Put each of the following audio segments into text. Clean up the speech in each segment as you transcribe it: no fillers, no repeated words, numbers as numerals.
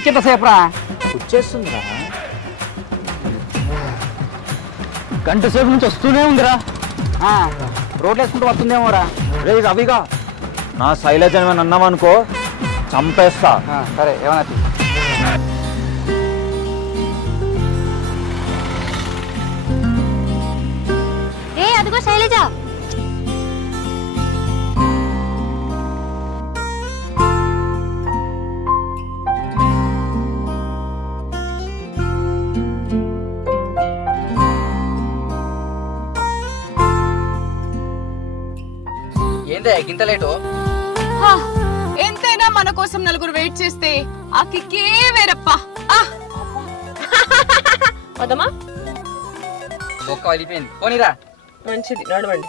ఇంకెంతసేపు రా? వచ్చేస్తుందిరా. గంట సేపు నుంచి వస్తూనే ఉందిరా. రోడ్లు వేసుకుంటూ వస్తుందేమో రా. రే రవిగా, నా శైలజ ఏమైనా అన్నామనుకో చంపేస్తా. సరే ఏమన్నా. అదిగో శైలజ. ఏందే గింత లేటు? ఎంతైనా మన కోసం నలుగురు వెయిట్ చేస్తే ఆ కిక్కే వేరప్ప. వదమా బొక్క వెళ్ళిపోయింది. పోనీరా. మంచిది, నడవండి.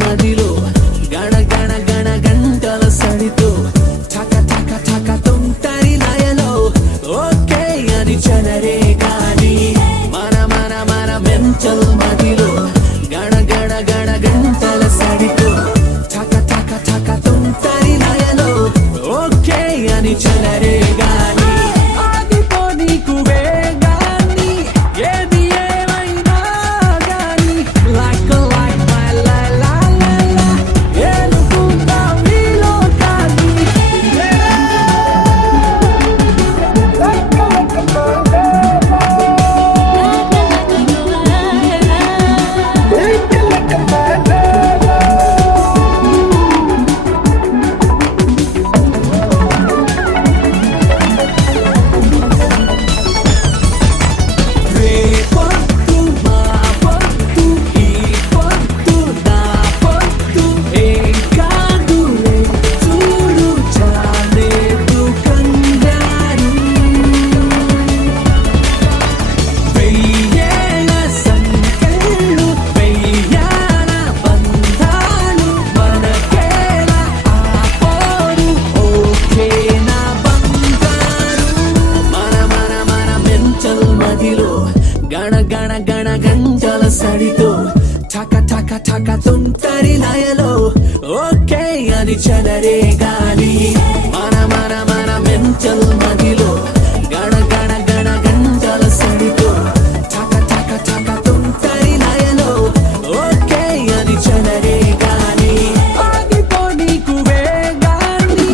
మదిలో గణ గణ గణ గంటల సడితో ఠక ఠక ఠక తుంటరి లయలో ఓకే అని చనరే గాని మన మన మన మెంటల్ మదిలో గణ గణ గణ గంటల సడితో ఠక ఠక ఠక తుంటరి లయలో ఓకే అని చనరే గాని ఆదితో నీకు వేగాని ఏది ఏమైనా గాని like గణ గణ గణ గంటల సడితో ఠక ఠక ఠక తుంటరి లయలో ఓకే అని చదరే గాని మన మన మన మెంటల్ మదిలో గణ గణ గణ గంటల సడితో ఠక ఠక ఠక తుంటరి లయలో ఓకే అని చదరే గాని ఆగిపో నీకు వేగాని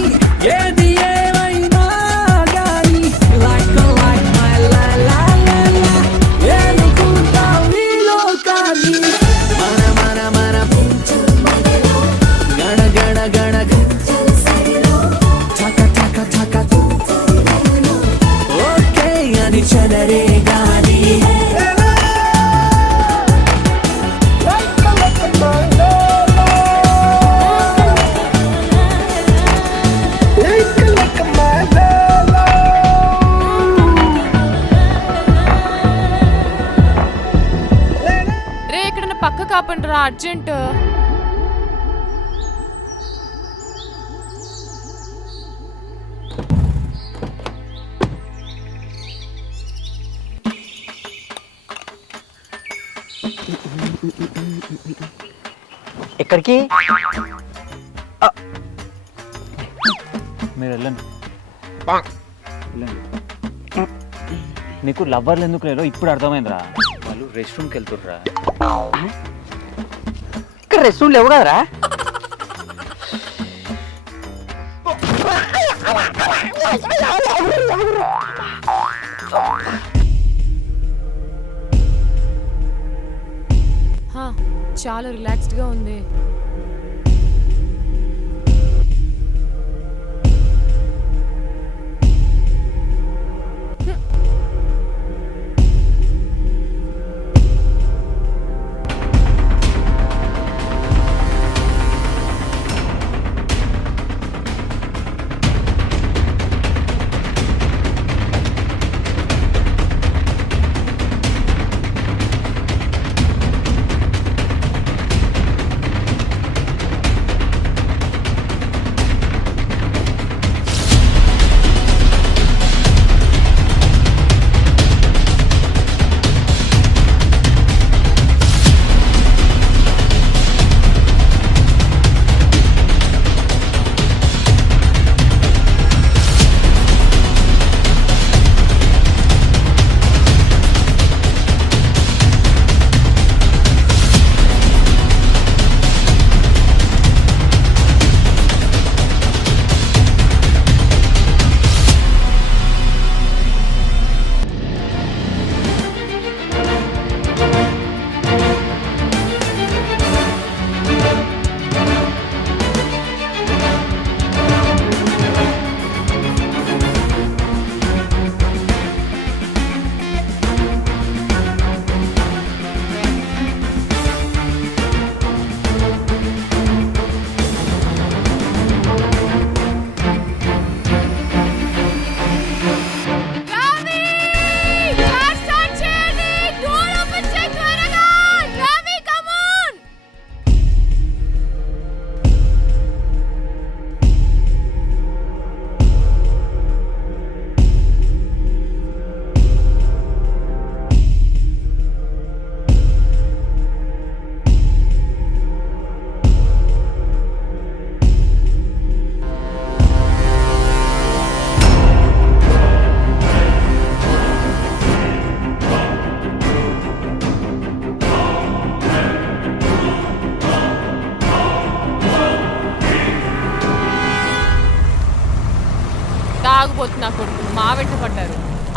ఏది ఏమైనా గాని like my la la la la ఏనుకుంటా వీలో కానీ మన మన మన గణ గణ గణ ఠక ఠక ఠక ఓకే అని చదరే గాని రే ఎక్కడన్నా పక్క కాపండి రా, అర్జెంట్. ఎక్కడికి? మీరు వెళ్ళండి. నీకు లవ్వర్లు ఎందుకు లేదో ఇప్పుడు అర్థమైందిరా. వాళ్ళు రెస్ట్ రూమ్కి వెళ్తుర్రా. ఇక్కడ రెస్ట్ రూమ్ లేవు కదరా? చాలా రిలాక్స్డ్ గా ఉంది.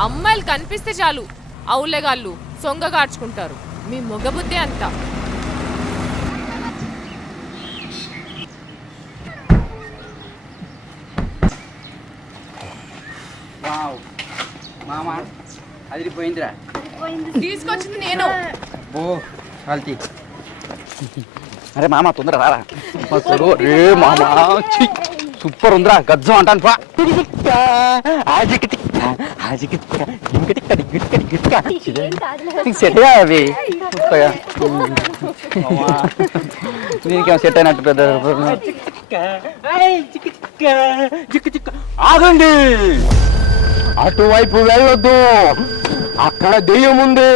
అమ్మాయిలు కనిపిస్తే చాలు అవులేగాళ్ళు సొంగగార్చుకుంటారు. మీ మొగబుద్ధే అంతా. మామ అది పోయిందిరా. తీసుకొచ్చింది నేను. ఓ కాల్తీ. అరే మామ తొందర రారా. రే మామ సూపర్ ఉందిరా, గజ్జం అంటాను పా. సెట్ అవి దీనికేమో సెట్ అయినట్టు పెద్ద. ఆగండి, అటువైపు వెళ్ళొద్దు, అక్కడ దెయ్యం ఉంది.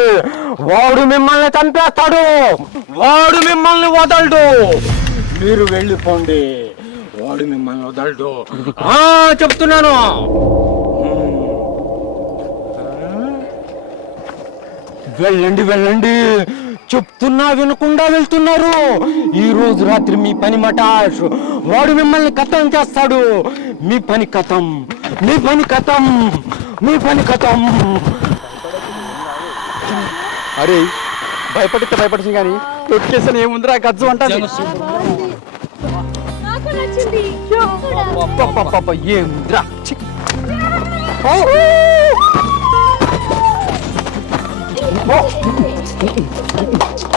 వాడు మిమ్మల్ని చంపేస్తాడు, వాడు మిమ్మల్ని వదలడు. మీరు వెళ్ళిపోండి, వాడు మిమ్మల్ని వదలడు. చెప్తున్నాను. వెళ్ళండి వెళ్ళండి చెప్తున్నా, వినకుండా వెళ్తున్నారు. ఈ రోజు రాత్రి మీ పని మటాష్. వాడు మిమ్మల్ని కథం చేస్తాడు. మీ పని కథం, మీ పని కథం, మీ పని కథం. అరే భయపడితే భయపడుతుంది కానీ లొకేషన్ ఏముందిరా, గజ్జం అంటాను. ఏముందిరా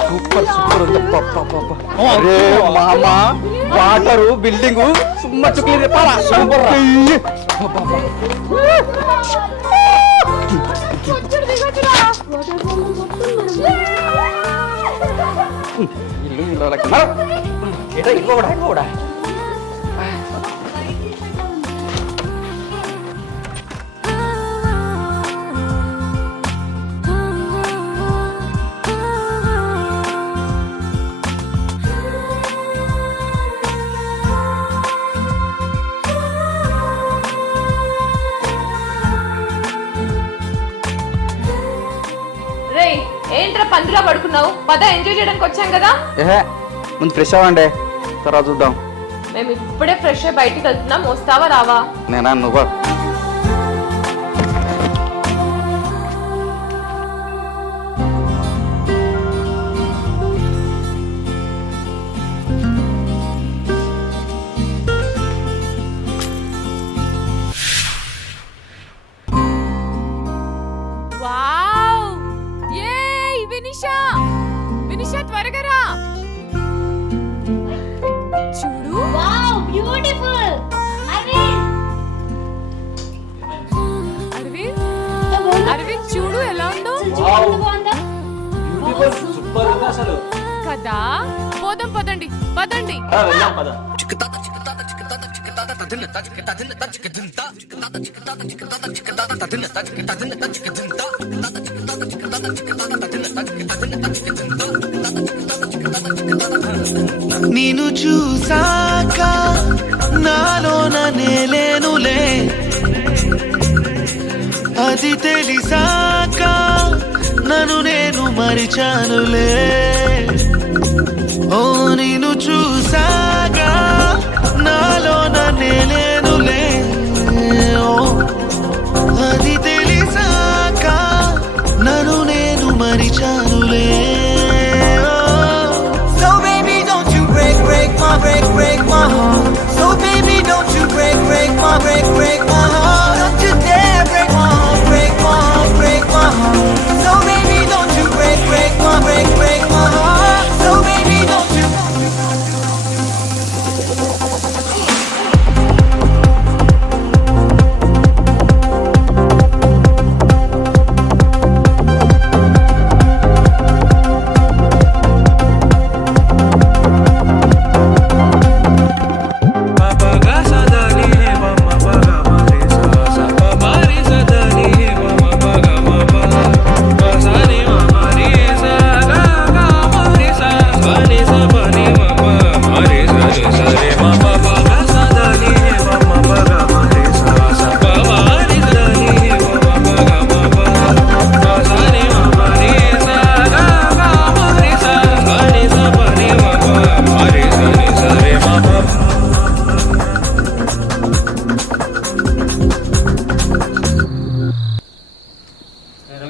సూపర్ సూపర్ ఉంది. అరే మామ, వాటరు బిల్డింగు సుమ్మ చుక్కలు చెప్పాలా. ఇల్లు ఇల్లు కూడా ఏంట్రా పందిలా పడుకున్నావు? పద, ఎంజాయ్ చేయడానికి వచ్చాం కదా. ముందు ఫ్రెష్ అవ్వండి, తర్వాత చూద్దాం. మేము ఇప్పుడే ఫ్రెష్ అయ్యి బయటికి వెళ్తున్నాం. వస్తావా రావా? నేనా నువ్వు? వినిషా త్వరగా రా. చూడు, వావ్ బ్యూటిఫుల్. అరవింద్ చూడు ఎలా ఉందో కదా. పోదాం పదండి పదండి. నిన్ను చూసాక నాలోన నేలేనులే, అది తెలిసాక నన్ను నేను మరిచానులే. ఓ నిన్ను చూసాక నాలోన నేలేనులే, ఓ అది తెలిసాక నన్ను నేను మరిచానులే. Break my heart. So baby, don't you break my heart. Don't you dare break my heart, break my heart, break my heart. So baby, don't you break my heart. So baby, don't you.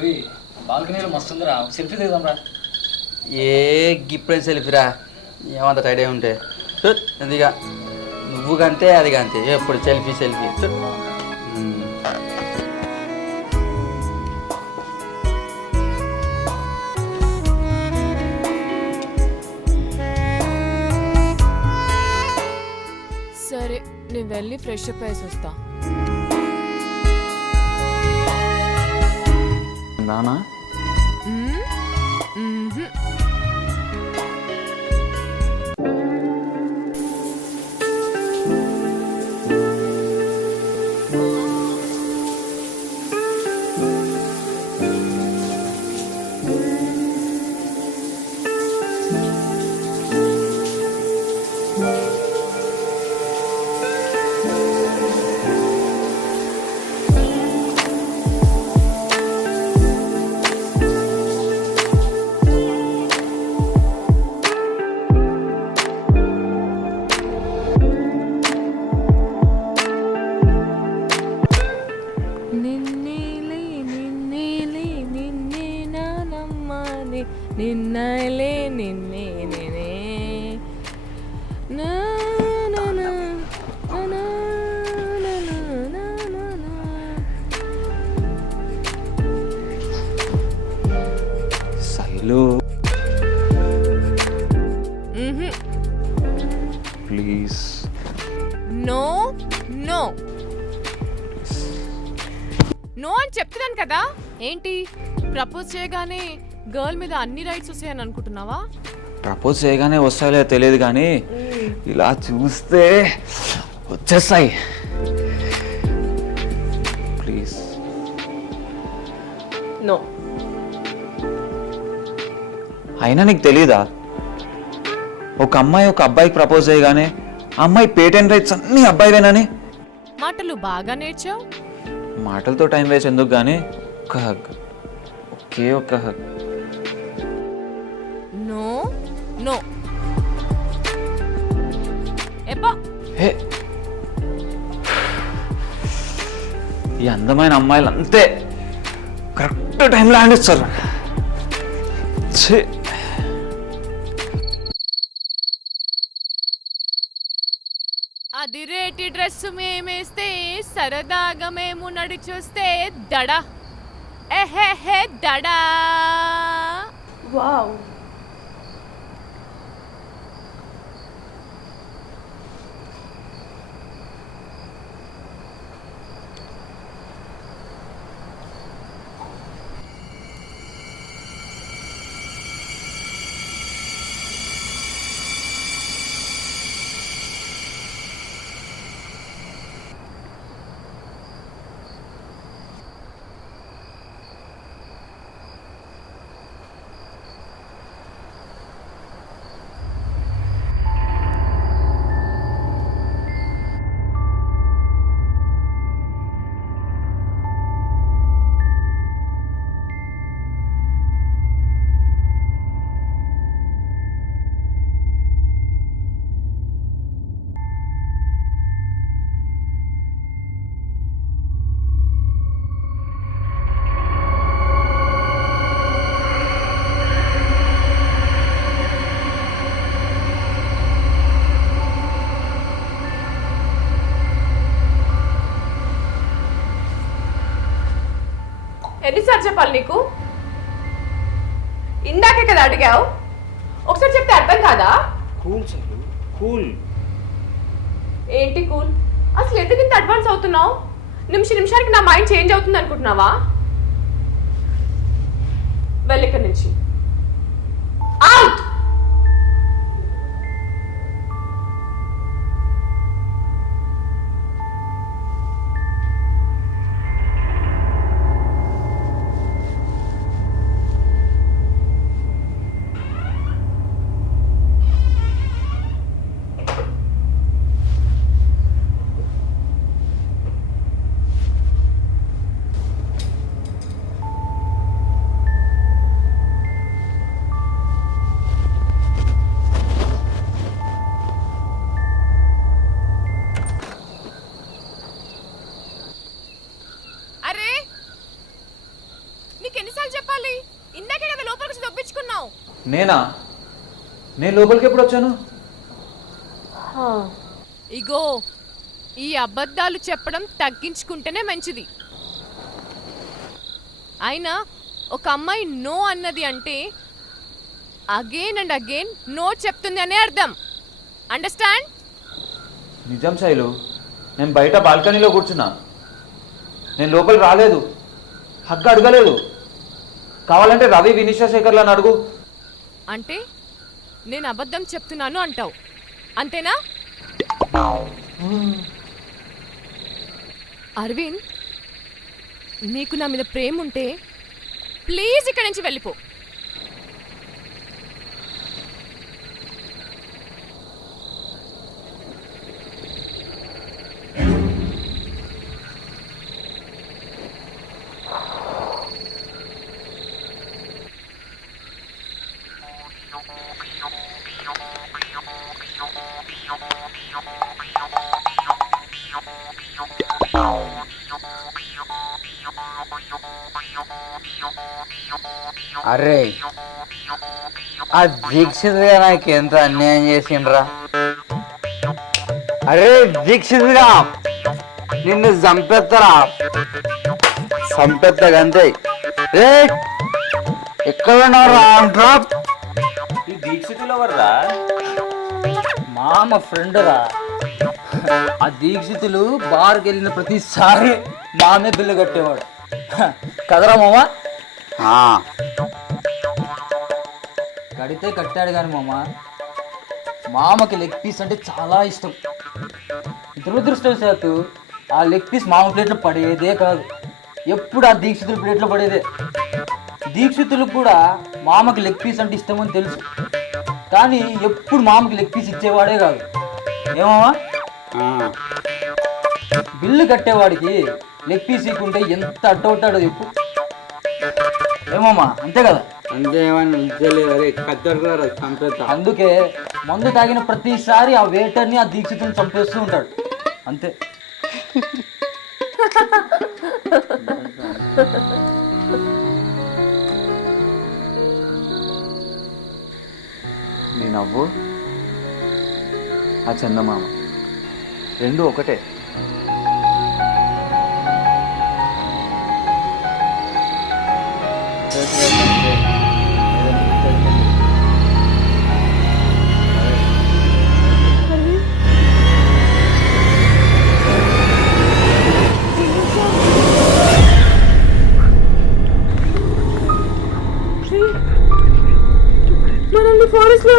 Ravi బాల్కనీలో మస్తుందిరా selfie దిగుదాంరా. ఏ గిప్పుడే సెల్ఫీరా ఏమంత టైడే ఉంటే ఎందుగా నువ్వు కంతే అది కంతే ఎప్పుడు selfie selfie సరే నేను వెళ్ళి fresh up అయ్యేసి వస్తా. నానా మ్మ్? మ్మ్హ్. నిన్నేలే నిన్నేలే నిన్నే నా నమ్మాలి నిన్నలే నిన్నే నేనే నా నా నా నా నా నా నా నా నా. శైలు మ్మ్హ్. ప్లీజ్. నో నో నో అని చెప్తున్నాను కదా. ఏంటి ప్రపోజ్ చేయగానే గర్ల్ మీద అన్ని రైట్స్ వస్తాయని అనుకుంటున్నావా? ప్రపోజ్ చేయగానే వస్తాయో తెలియదు కానీ ఇలా చూస్తే వచ్చేస్తాయి. ప్లీజ్. నో. అయినా నీకు తెలీదా ఒక అమ్మాయి ఒక అబ్బాయికి ప్రపోజ్ చేయగానే అమ్మాయి పేటెంట్ రైట్స్ అన్ని అబ్బాయివేనని? మాటలు బాగా నేర్చావు. మాటలతో టైం వేస్ట్ ఎందుకు కానీ ఒక హగ్, ఒకే ఒక హగ్. No no. ఎప్పా హే, ఈ అందమైన అమ్మాయిలు అంతే కరెక్ట్ టైంలో హ్యాండ్ ఇస్తారు. ఛీ. అది రేటి డ్రెస్ మేమేస్తే సరదాగా మేము నడిచొస్తే దడా ఎహే దడా. వావ్. ఎన్నిసార్లు చెప్పాలి నీకు? ఇందాకే కదా అడిగావు, ఒకసారి చెప్తే అర్థం కాదా? Cool Shailu, cool. ఏంటి కూల్? అసలు ఎందుకు ఇంత అడ్వాన్స్ అవుతున్నావు? నిమిషానికి నా మైండ్ చేంజ్ అవుతుంది అనుకుంటున్నావా? వెళ్ళి ఇక్కడి నుంచి అవుట్. నీకు ఎన్నిసార్లు చెప్పాలి? ఇందాకే కదా లోపలికి వచ్చి దొప్పించుకున్నావు. నేనా? నేను లోపలికి ఎప్పుడు వచ్చాను? ఇగో ఈ అబద్ధాలు చెప్పడం తగ్గించుకుంటేనే మంచిది. అయినా ఒక అమ్మాయి నో అన్నది అంటే అగైన్ అండ్ అగైన్ నో చెప్తుంది అనే అర్థం. అండర్స్టాండ్? నిజం శైలు, నేను బయట బాల్కనీలో కూర్చున్నా. నేను లోపలికి రాలేదు, హక్కు అడగలేదు. కావాలంటే రవి వినిషా శేఖర్లను అడుగు. అంటే నేను అబద్ధం చెప్తున్నాను అంటావు, అంతేనా? అరవింద్, నీకు నా మీద ప్రేమ ఉంటే ప్లీజ్ ఇక్కడి నుంచి వెళ్ళిపో. అరే ఆ దీక్షితుగా నాకు ఎంత అన్యాయం చేసిండ్రా. అరే దీక్షితుగా నిన్ను చంపేస్తారా? చంపేస్తాగంతే. రే ఎక్కడ ఉన్నారా అంటారా? ఈ దీక్షితులు ఎవర్రా? మామ ఫ్రెండ్ రా. ఆ దీక్షితులు బార్కి వెళ్ళిన ప్రతిసారి మామే బిల్లు కట్టేవాడు కదరా మామ. కడితే కట్టాడు కానీ మామకి లెగ్ పీస్ అంటే చాలా ఇష్టం. దురదృష్టవశాత్తు ఆ లెగ్ పీస్ మామ ప్లేట్లో పడేదే కాదు, ఎప్పుడు ఆ దీక్షితుల ప్లేట్లో పడేదే. దీక్షితులకు కూడా మామకి లెగ్ పీస్ అంటే ఇష్టమని తెలుసు, కానీ ఎప్పుడు మామకి లెగ్ పీస్ ఇచ్చేవాడే కాదు. ఏమామా? బిల్లు కట్టేవాడికి లెగ్ పీస్ ఇవ్వకుంటే ఎంత అడ్డవుతాడో చెప్పు. ఏమమ్మా, అంతే కదా? అందుకే మందు తాగిన ప్రతిసారి ఆ వెయిటర్ని ఆ దీక్షితుని చంపేస్తూ ఉంటాడు, అంతే. నీ నవ్వు, ఆ చందమామ రెండు ఒకటే. మనల్ని ఫారెస్ట్ లో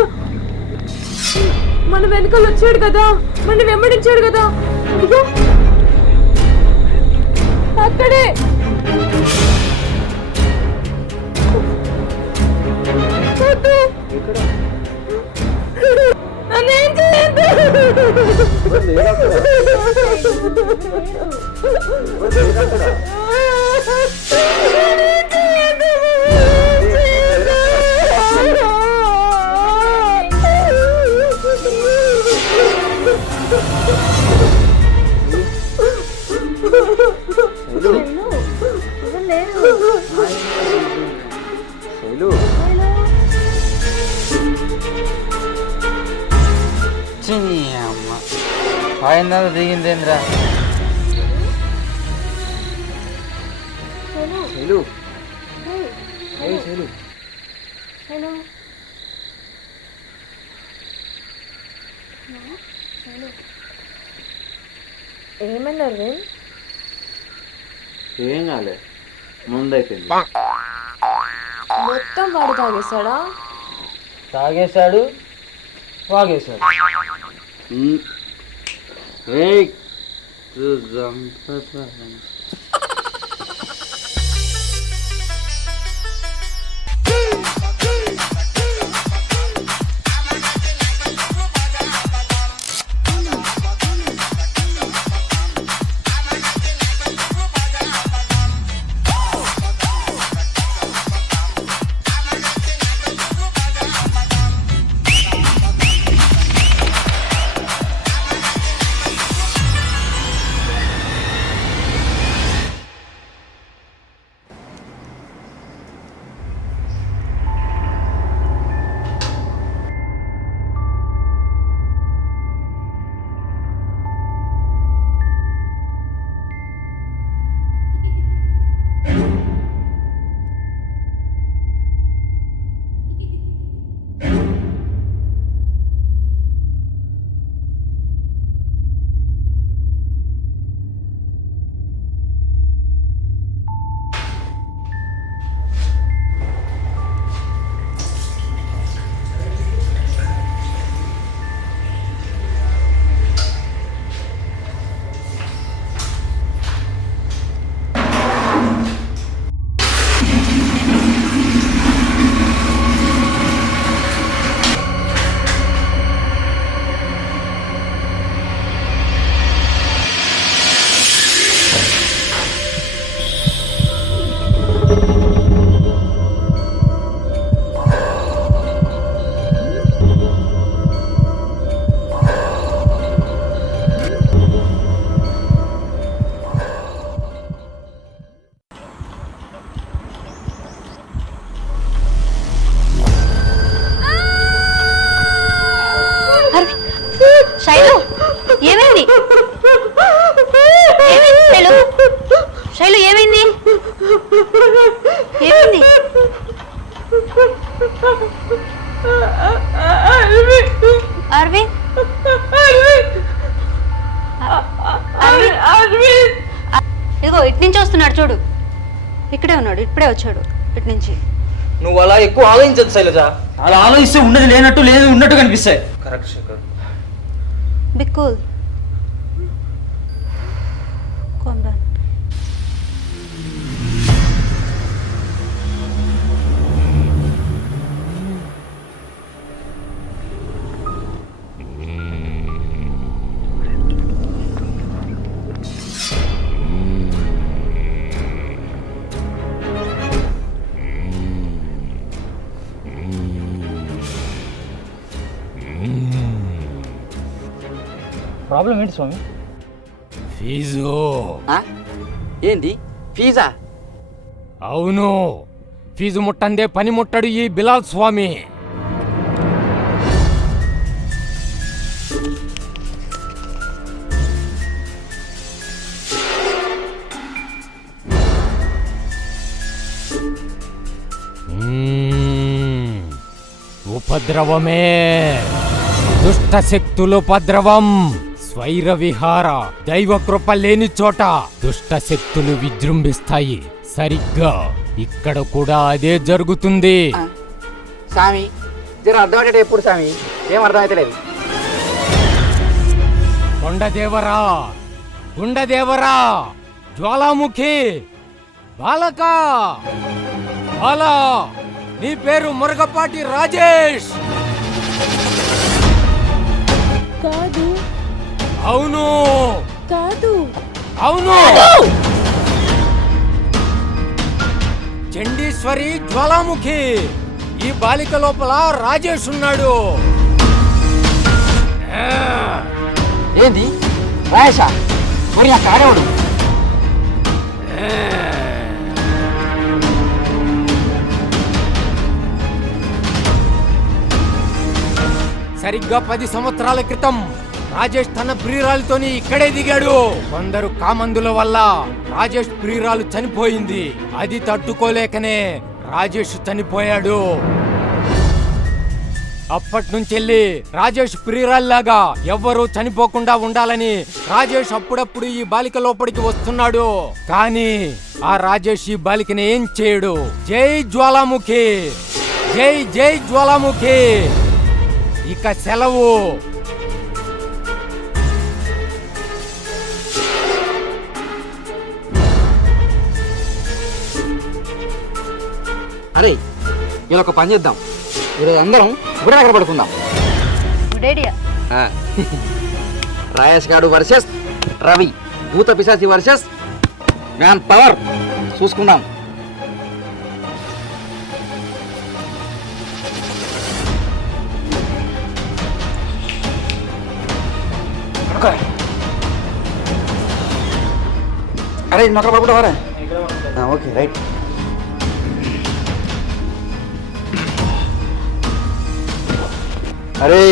మన వెనకాల వచ్చాడు కదా, మన వెంబడించాడు కదా, ఇదిగో అక్కడే. ఆయన దిగిందేంద్రా? ఏమన్నారు? ఏం కాలే, ముందైపోయింది. మొత్తం వాడు తాగేశాడా? తాగేశాడు, వాగేశాడు. ఏమైంది శైలు శైలు ఏమైంది ఏమైంది అరవింద్ ఇదిగో ఇటు నుంచి వస్తున్నాడు చూడు ఇక్కడే ఉన్నాడు ఇప్పుడే వచ్చాడు ఇటు నుంచి నువ్వు అలా ఎక్కువ ఆలోచించదు శైలజ. అలా ఆలోచిస్తే ఉన్నది లేనట్టు లేదు ఉన్నట్టు కనిపిస్తాయి. Correct Shekhar. Be cool. Calm down. Problem ఏంటి స్వామి? ఫీజు. ఏంటి ఫీజా? అవును, ఫీజు ముట్టందే పని ముట్టడు ఈ బిలాల్ స్వామి. ఉపద్రవమే, దుష్ట శక్తుల ఉపద్రవం. స్వైర విహార, దైవ కృప లేని చోట దుష్ట శక్తులు విజృంభిస్తాయి. సరిగ్గా ఇక్కడ కూడా అదే జరుగుతుంది. స్వామి జర అర్థమయ్యేట ఎప్పుడు స్వామి? ఏం అర్థమైతే లేదు. కొండదేవరా, గుండదేవరా, జ్వాలాముఖి, బాలక, బాలా, నీ పేరు మురగపాటి రాజేష్ కాదు. అవును కాదు. అవును, చండీశ్వరి జ్వాలాముఖి. ఈ బాలిక లోపల రాజేష్ ఉన్నాడు. ఏంది రాయేషా? మరి ఆ కాడేవాడు సరిగ్గా 10 సంవత్సరాల క్రితం రాజేష్ తన ప్రియురాలతోని ఇక్కడే దిగాడు. కొందరు కామందుల వల్ల రాజేష్ ప్రియురాలు చనిపోయింది. అది తట్టుకోలేకనే రాజేష్ చనిపోయాడు. అప్పటి నుంచి రాజేష్ ప్రియురాల్లాగా ఎవ్వరూ చనిపోకుండా ఉండాలని రాజేష్ అప్పుడప్పుడు ఈ బాలిక లోపలికి వస్తున్నాడు. కానీ ఆ రాజేష్ ఈ బాలికని ఏం చేయడు. జై జ్వాలాముఖి, జై జై జ్వాలాముఖి. ఇక సెలవు. అరే ఇలా ఒక పని చేద్దాం. ఈరోజు అందరం గుడి దగ్గర పడుకుందాం. రాయేష్ గాడు వర్సెస్ రవి, భూత పిశాచి వర్సెస్ మ్యాన్ పవర్ చూసుకుందాం. అరే నొక్క బాబు కూడా ఓకే రైట్. అరే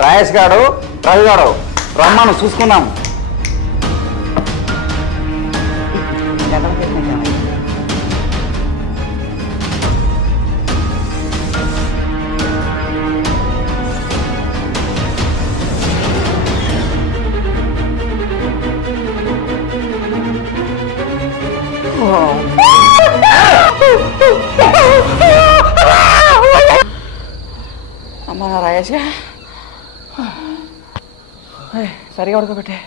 రాయేష్ గాడు రవి గాడు రమ్మను చూసుకున్నాం. అమ్మా రాయేష్గా సరిగా ఉడకబెట్టే.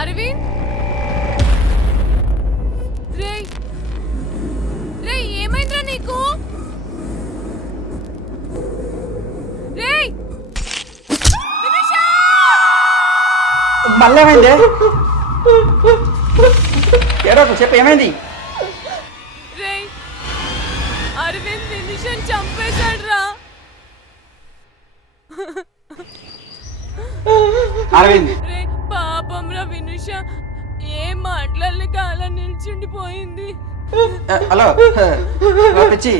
అరవింద్, రేయ్ రేయ్ ఏమైందిరా నీకు? రేయ్ మళ్ళీ ఏమైంది? డాక్టర్ చెప్పు ఏమైంది? రే అరవింద్ వినిషన్ చంపేశాడు రా. అరవింద్ రే పాపం రా వినుష, ఏం మాట్లాడలేక అలా నిల్చుండిపోయింది. హలో పిచ్చి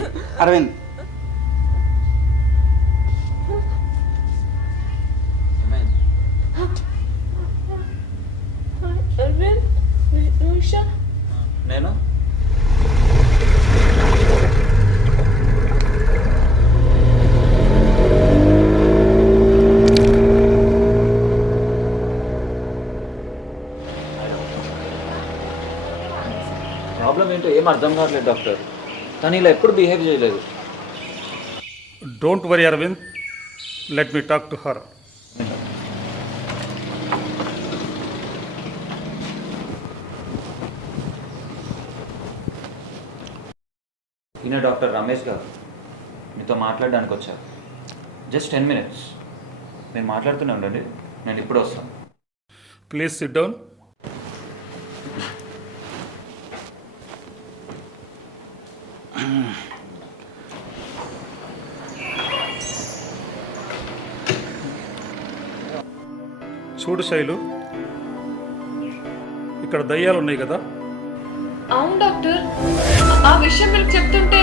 అరవింద్. అరవింద్ వినుష నేను ప్రాబ్లం ఏంటో ఏం అర్థం కావట్లేదు డాక్టర్. తను ఇలా ఎప్పుడు బిహేవ్ చేయలేదు. Don't worry, Arvind. Let me talk to her. ఈయన డాక్టర్ రమేష్ గారు, మీతో మాట్లాడడానికి వచ్చారు. జస్ట్ 10 minutes మీరు మాట్లాడుతూనే ఉండండి, నేను ఇప్పుడు వస్తాను. Please sit down. చూడు శైలు, ఇక్కడ దయ్యాలు ఉన్నాయి కదా. అవును డాక్టర్, ఆ విషయం మీకు చెప్తుంటే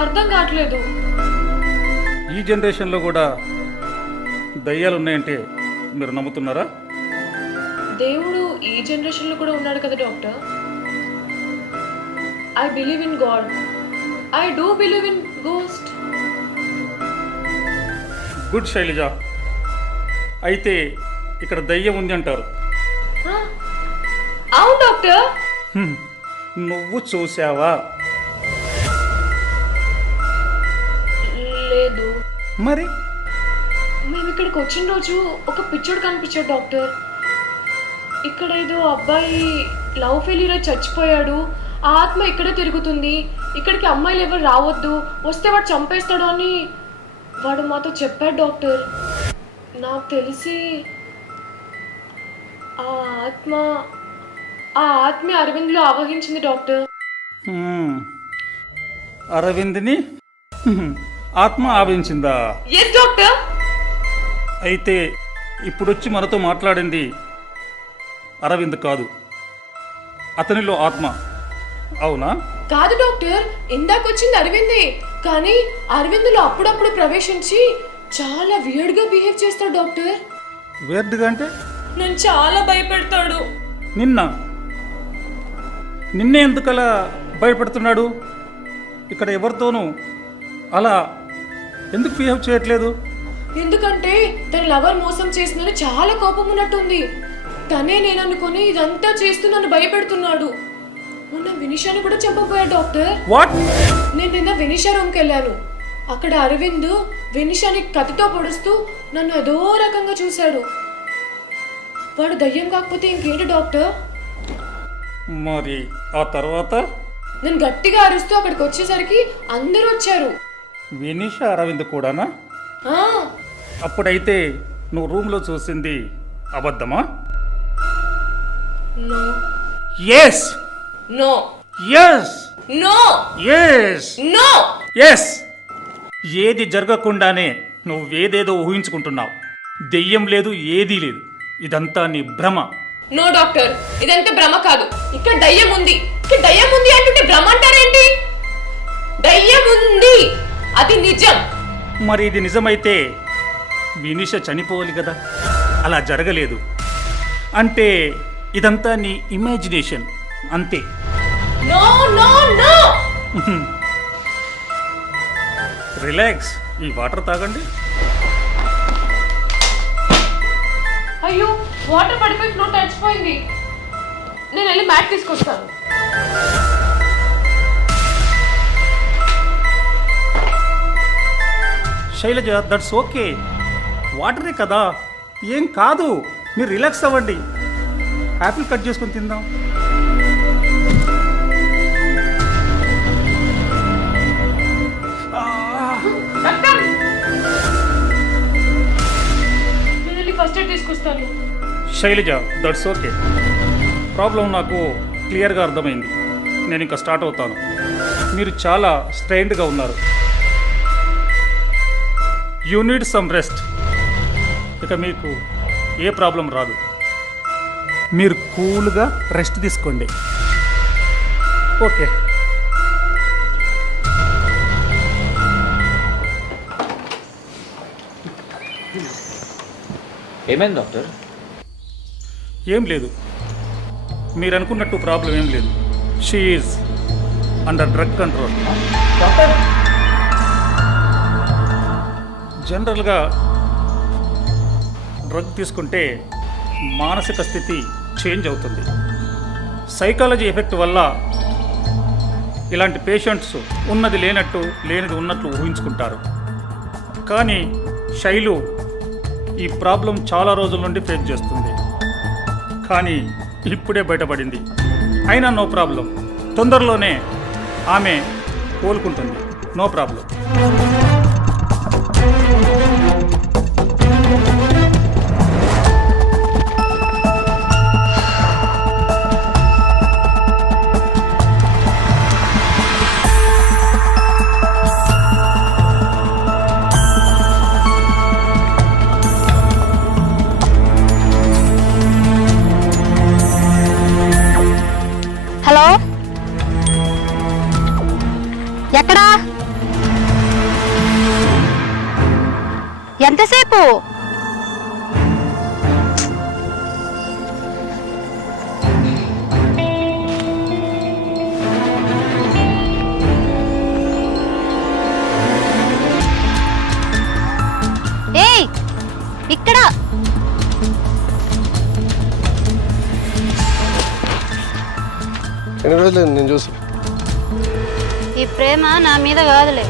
అర్థం కావట్లేదు. ఈ జనరేషన్లో కూడా దయ్యాలు ఉన్నాయంటే మీరు నమ్ముతున్నారా? దేవుడు ఈ జనరేషన్ లో కూడా ఉన్నాడు కదా doctor. I believe in God. I do believe in ghost. Good Shailaja. అయితే ఇక్కడ దయ్యం ఉంది అంటారు. అవును డాక్టర్. నువ్వు చూసావా? లేదు. మరి మేము ఇక్కడికి వచ్చిన రోజు ఒక పిచ్చోడు కనిపించాడు డాక్టర్. ఇక్కడ ఏదో అబ్బాయి లవ్ ఫెయిల్యూర్ అయి చచ్చిపోయాడు, ఆ ఆత్మ ఇక్కడే తిరుగుతుంది, ఇక్కడికి అమ్మాయిలు ఎవరు రావద్దు, వస్తే వాడు చంపేస్తాడు అని వాడు మాతో చెప్పాడు డాక్టర్. నాకు తెలిసి ఆ ఆత్మ అరవింద్లో ఆవహించింది డాక్టర్. అరవింద్ని ఆత్మ ఆవించిందా? Yes doctor. అయితే ఇప్పుడొచ్చి మనతో మాట్లాడింది అరవింద్ కాదు, అతనిలో ఆత్మ. అవునా? కాదు డాక్టర్, ఇందాకొచ్చింది అరవిందే, కానీ అరవింద్లో అప్పుడప్పుడు ప్రవేశించి చాలా వియర్డ్గా బిహేవ్ చేస్తాడు డాక్టర్. వేర్డ్గా అంటే? నన్ను చాలా భయపెడతాడు. నిన్నే ఎందుకలా భయపెడుతున్నాడు? ఇక్కడ ఎవరితోనూ అలా ఎందుకు బిహేవ్ చేయట్లేదు? ఎందుకంటే తన లవర్ మోసం చేసిందని చాలా కోపం ఉన్నట్టుంది. తనే నేను అనుకుని ఇదంతా చేస్తూ నన్ను భయపెడుతున్నాడు. మొన్న వినిషాని కూడా చంపబోయాడు డాక్టర్. వాట్? నేను నిన్న వినిషా రూమ్కి వెళ్ళాను. అక్కడ అరవింద్ వినిషాని కత్తితో పొడుస్తూ నన్ను ఏదో రకంగా చూశాడు. వాడు దయ్యం కాకపోతే ఇంకేంటి డాక్టర్? మరి ఆ తర్వాత? నేను గట్టిగా అరుస్తూ అక్కడికి వచ్చేసరికి అందరూ వచ్చారు. వినీష అరవింద్ కూడానా? ఆ, అప్పుడైతే నువ్వు రూమ్లో చూసింది అబద్ధమా? No yes no yes no yes no yes. ఏది జరగకుండానే నువ్వేదేదో ఊహించుకుంటున్నావు. దెయ్యం లేదు, ఏదీ లేదు. ఇదంతా నీ భ్రమ. నో డాక్టర్, ఇదంతా భ్రమ కాదు. ఇక్కడ దయ్యం ఉంది. ఇక్కడ దయ్యం ఉంది అంటుంటే భ్రమ అంటారేంటి? దయ్యం ఉంది, అది నిజం. మరి ఇది నిజమైతే వినిష చనిపోవాలి కదా. అలా జరగలేదు అంటే ఇదంతా నీ ఇమాజినేషన్ అంతే. No no no. రిలాక్స్, ఈ వాటర్ తాగండి. అయ్యో, వాటర్ పడిపోయి ఫ్లోర్ తడిచిపోయింది. నేను వెళ్ళి మ్యాట్ తీసుకొస్తాను. Shailaja, that's okay. వాటరే కదా, ఏం కాదు. మీరు రిలాక్స్ అవ్వండి. యాపిల్ కట్ చేసుకొని తిందాం. నేను వెళ్ళి ఫస్ట్ ఎయిడ్ తీసుకొస్తాను. Shailaja, that's okay. ప్రాబ్లం నాకు క్లియర్గా అర్థమైంది. నేను ఇంకా స్టార్ట్ అవుతాను. మీరు చాలా స్ట్రెయిన్డ్గా ఉన్నారు. You need some rest. ఇక మీకు ఏ ప్రాబ్లం రాదు. మీరు కూల్గా రెస్ట్ తీసుకోండి. ఓకే. ఏమైంది డాక్టర్? ఏం లేదు, మీరు అనుకున్నట్టు ప్రాబ్లం ఏం లేదు. She is under drug control. Doctor జనరల్గా డ్రగ్ తీసుకుంటే మానసిక స్థితి చేంజ్ అవుతుంది. సైకాలజీ ఎఫెక్ట్ వల్ల ఇలాంటి పేషెంట్స్ ఉన్నది లేనట్టు, లేనిది ఉన్నట్లు ఊహించుకుంటారు. కానీ శైలు ఈ ప్రాబ్లం చాలా రోజుల నుండి ఫేస్ చేస్తుంది. కానీ ఇప్పుడే బయటపడింది. అయినా నో ప్రాబ్లం. తొందరలోనే ఆమె కోలుకుంటుంది. No problem. హలో, ఎక్కడా? ఎంతసేపు? ఏయ్, ఇక్కడ. ఎన్ని రోజులు నేను చూసి. ఈ ప్రేమ నా మీద కాదులే,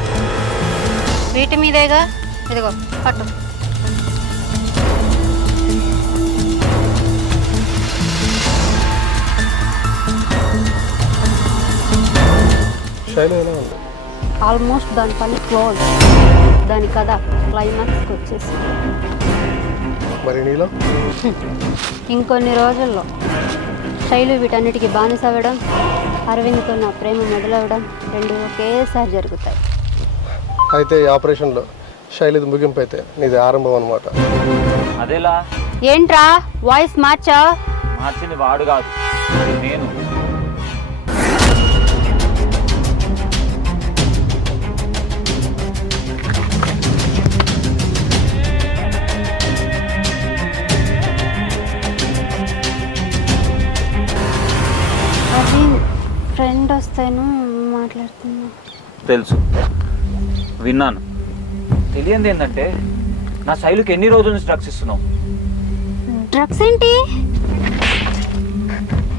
వీటి మీదేగా. ఇదిగో పట్టు. శైలి ఎలా ఉంది? ఆల్మోస్ట్ దాని పని క్లోజ్. దాని కథ క్లైమాక్స్కి వచ్చేసి మరి నీలో? ఇంకొన్ని రోజుల్లో శైలు వీటన్నిటికీ బానిస అవ్వడం, అరవింద్తో నా ప్రేమ మొదలవడం రెండు ఒకేసారి జరుగుతాయి. అయితే ఈ ఆపరేషన్లో శైలిది ముగింపు అయితే నీది ఆరంభం అనమాట. అదేలా? ఏంట్రా వాయిస్ మార్చా? మార్చింది వాడు కాదు, నేను. ఫ్రెండ్ వస్తాను మాట్లాడుతున్నా. తెలుసు, విన్నాను. తెలియంది ఏంటంటే నా శైలుకి ఎన్ని రోజుల నుంచి డ్రగ్స్ ఇస్తున్నావు? డ్రగ్స్ ఏంటి?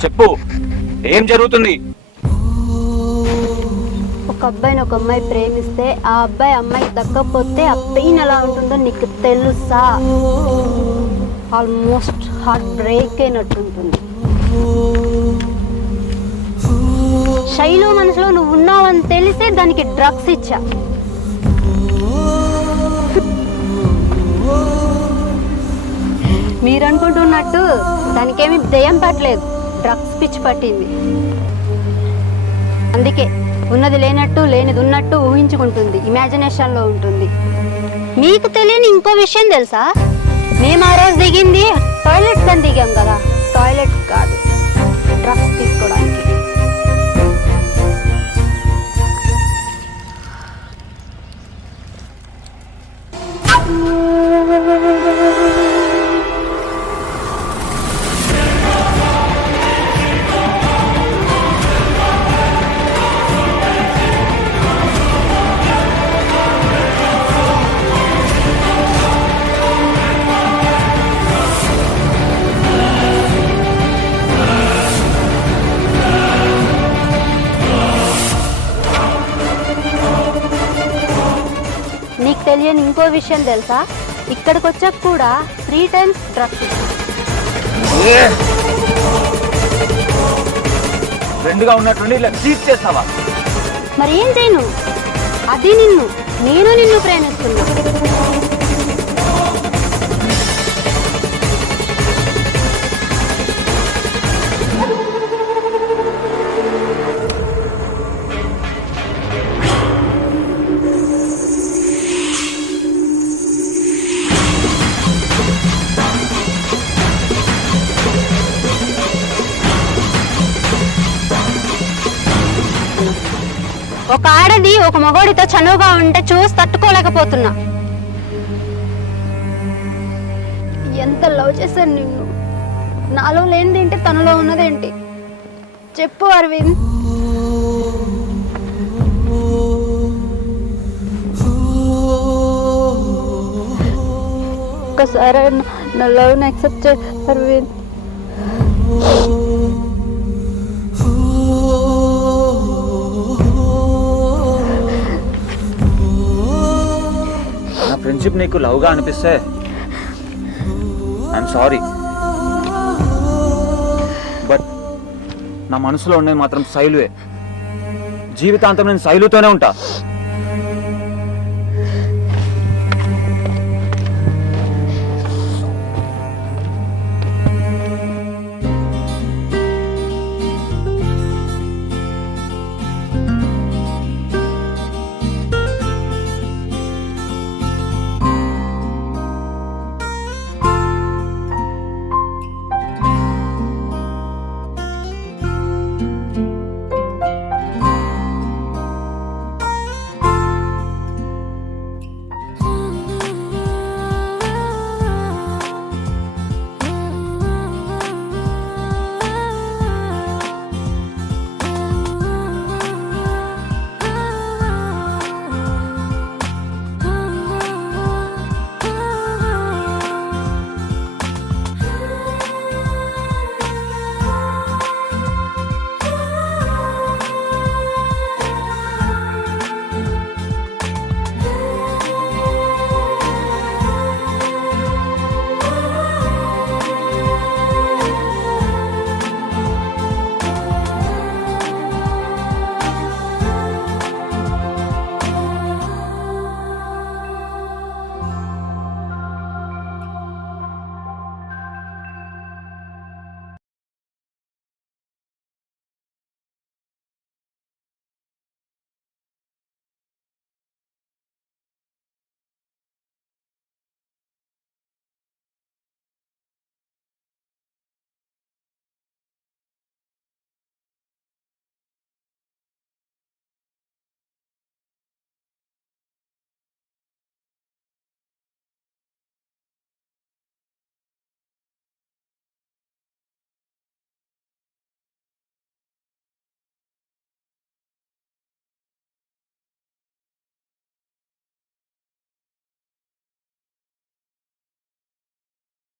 చెప్పు, ఏం జరుగుతుంది? ఒక అబ్బాయిని ఒక అమ్మాయి ప్రేమిస్తే ఆ అబ్బాయి అమ్మాయికి దక్కకపోతే ఆ పెయిన్ ఎలా ఉంటుందో నీకు తెలుసా? ఆల్మోస్ట్ హార్ట్ బ్రేక్ అయినట్టుంటుంది. శైలు మనసులో నువ్వు ఉన్నావని తెలిసే దానికి డ్రగ్స్ ఇచ్చా. మీరు అనుకుంటున్నట్టు దానికేమీ దయ్యం పట్టలేదు, డ్రగ్స్ పిచ్చి పట్టింది. అందుకే ఉన్నది లేనట్టు, లేనిది ఉన్నట్టు ఊహించుకుంటుంది, ఇమాజినేషన్లో ఉంటుంది. మీకు తెలియని ఇంకో విషయం తెలుసా? మేము ఆ రోజు దిగింది టాయిలెట్స్ అని దిగాం కదా, టాయిలెట్ కాదు, డ్రగ్స్ తీసుకోవడానికి. నీకు తెలియని ఇంకో విషయం తెలుసా? ఇక్కడికి వచ్చాక కూడా 3 times డ్రగ్స్. ఫ్రెండ్గా ఉన్నట్టుండి ఇలా చీట్ చేస్తావా? మరి ఏం చేయను? అది నేను నిన్ను ప్రేమిస్తున్నా. ఒక ఆడది ఒక మగోడితో చనువుగా ఉంటే చూసి తట్టుకోలేకపోతున్నా. ఎంత లవ్ చేశాను నిన్ను. నాలో లేనిదేంటి, తనలో ఉన్నదేంటి చెప్పు అరవింద్. ఒక్కసారి నా లవ్ని యాక్సెప్ట్ చే అరవింద్. నా ఫ్రెండ్షిప్ నీకు లవ్గా అనిపిస్తే ఐఎమ్ సారీ, బట్ నా మనసులో ఉండేది మాత్రం శైలువే. జీవితాంతం నేను శైలుతోనే ఉంటా.